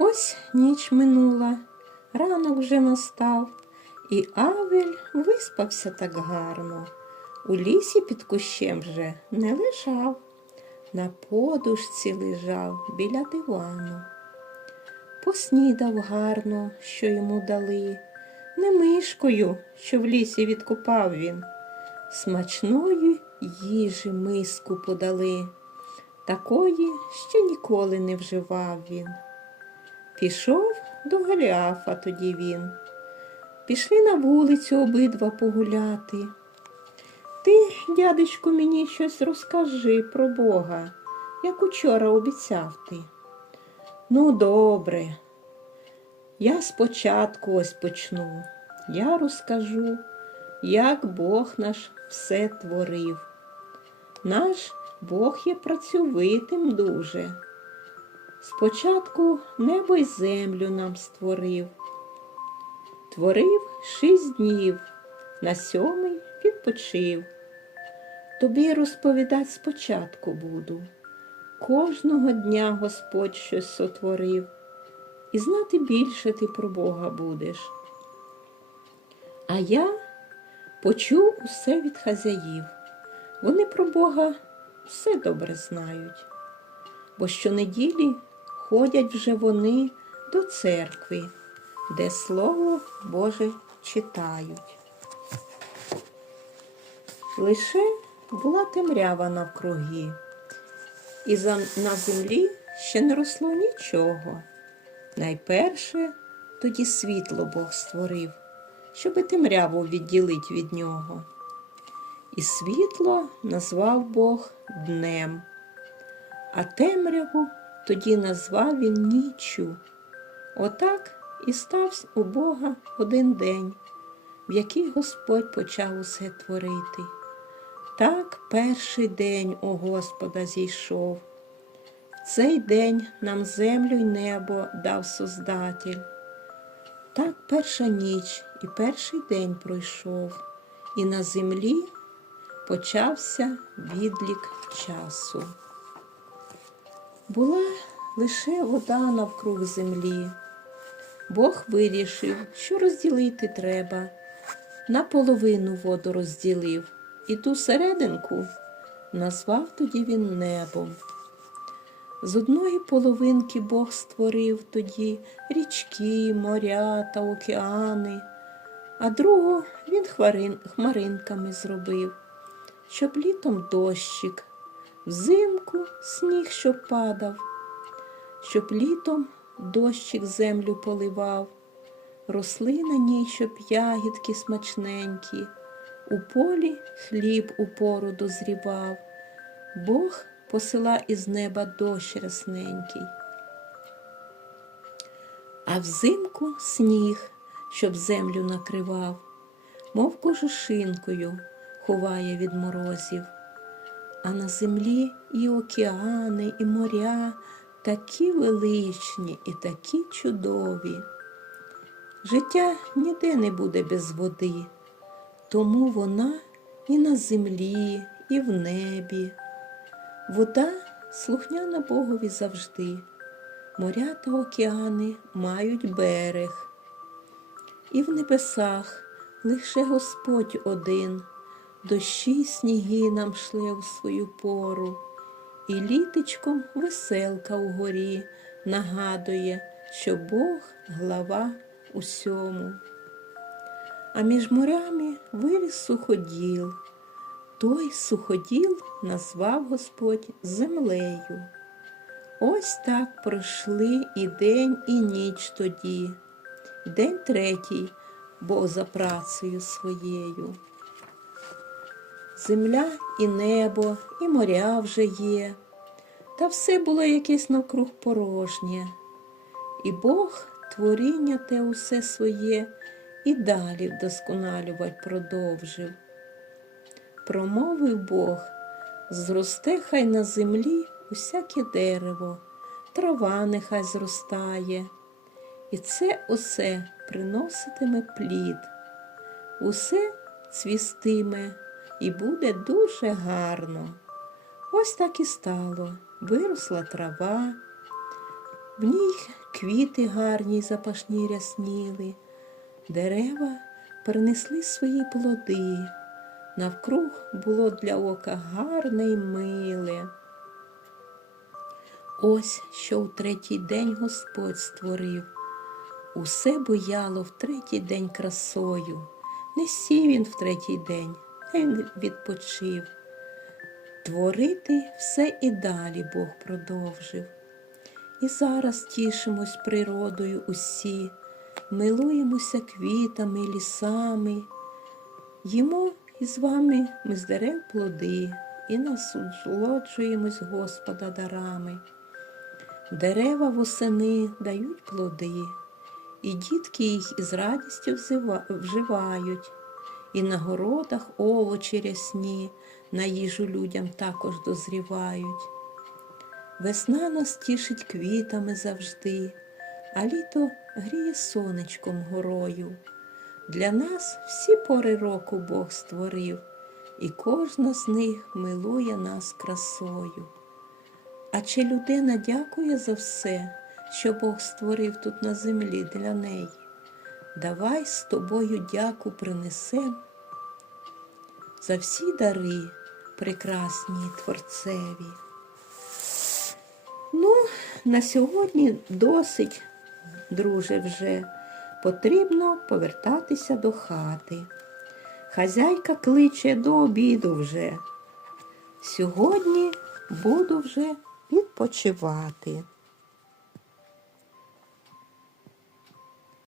Ось ніч минула, ранок вже настав, і Авель виспався так гарно. У лісі під кущем вже не лежав, на подушці лежав біля дивану. Поснідав гарно, що йому дали, не мишкою, що в лісі відкупав він. Смачної їжі миску подали, такої ще ніколи не вживав він. Пішов до Голіафа тоді він. Пішли на вулицю обидва погуляти. Ти, дядечку, мені щось розкажи про Бога, як учора обіцяв ти. Ну, добре. Я спочатку ось почну. Я розкажу, як Бог наш все творив. Наш Бог є працьовитим дуже. Спочатку небо й землю нам створив. Творив шість днів, на сьомий відпочив. Тобі розповідать спочатку буду. Кожного дня Господь щось сотворив, і знати більше ти про Бога будеш. А я почув усе від хазяїв. Вони про Бога все добре знають, бо щонеділі ходять вже вони до церкви, де Слово Боже читають. Лише була темрява навкруги, і на землі ще не росло нічого. Найперше тоді світло Бог створив, щоби темряву відділить від нього. І світло назвав Бог днем, а темряву тоді назвав він ніччю. Отак і став у Бога один день, в який Господь почав усе творити. Так перший день у Господа зійшов. Цей день нам землю й небо дав Создатель. Так перша ніч і перший день пройшов, і на землі почався відлік часу. Була лише вода навкруг землі. Бог вирішив, що розділити треба. Наполовину воду розділив, і ту серединку назвав тоді він небом. З одної половинки Бог створив тоді річки, моря та океани, а другу він хмаринками зробив, щоб літом дощик, взимку сніг, щоб падав, щоб літом дощик землю поливав, росли на ній, щоб ягідки смачненькі, у полі хліб у пору дозрівав. Бог посила із неба дощ рясненький. А взимку сніг, щоб землю накривав, мов кожушинкою ховає від морозів. А на землі і океани, і моря такі величні і такі чудові. Життя ніде не буде без води, тому вона і на землі, і в небі. Вода слухняна Богові завжди. Моря та океани мають берег. І в небесах лише Господь один, дощі сніги нам шле у свою пору, і літечком веселка угорі нагадує, що Бог глава усьому. А між морями виріс суходіл. Той суходіл назвав Господь землею. Ось так пройшли і день, і ніч тоді, день третій, Бог за працею своєю. Земля і небо, і моря вже є, та все було якесь навкруг порожнє. І Бог творіння те усе своє і далі вдосконалювать продовжив. Промовив Бог, зросте хай на землі усяке дерево, трава нехай зростає, і це усе приноситиме плід, усе цвістиме і буде дуже гарно. Ось так і стало. Виросла трава, В ній квіти гарні й запашні рясніли, дерева принесли свої плоди. Навкруг було для ока гарне й миле. Ось що у третій день Господь створив. Усе буяло в третій день красою. Не сів він в третій день, він відпочив. Творити все і далі Бог продовжив. І зараз тішимось природою усі, милуємося квітами, лісами. Їмо із вами ми з дерев плоди і насолоджуємось Господа дарами. Дерева восени дають плоди, і дітки їх із радістю вживають, і на городах овочі рясні на їжу людям також дозрівають. Весна нас тішить квітами завжди, а літо гріє сонечком горою. Для нас всі пори року Бог створив, і кожна з них милує нас красою. А чи людина дякує за все, що Бог створив тут на землі для неї? Давай з тобою дяку принесем за всі дари прекрасні Творцеві. Ну, на сьогодні досить, друже, вже потрібно повертатися до хати. Хазяйка кличе до обіду вже. Сьогодні буду вже відпочивати.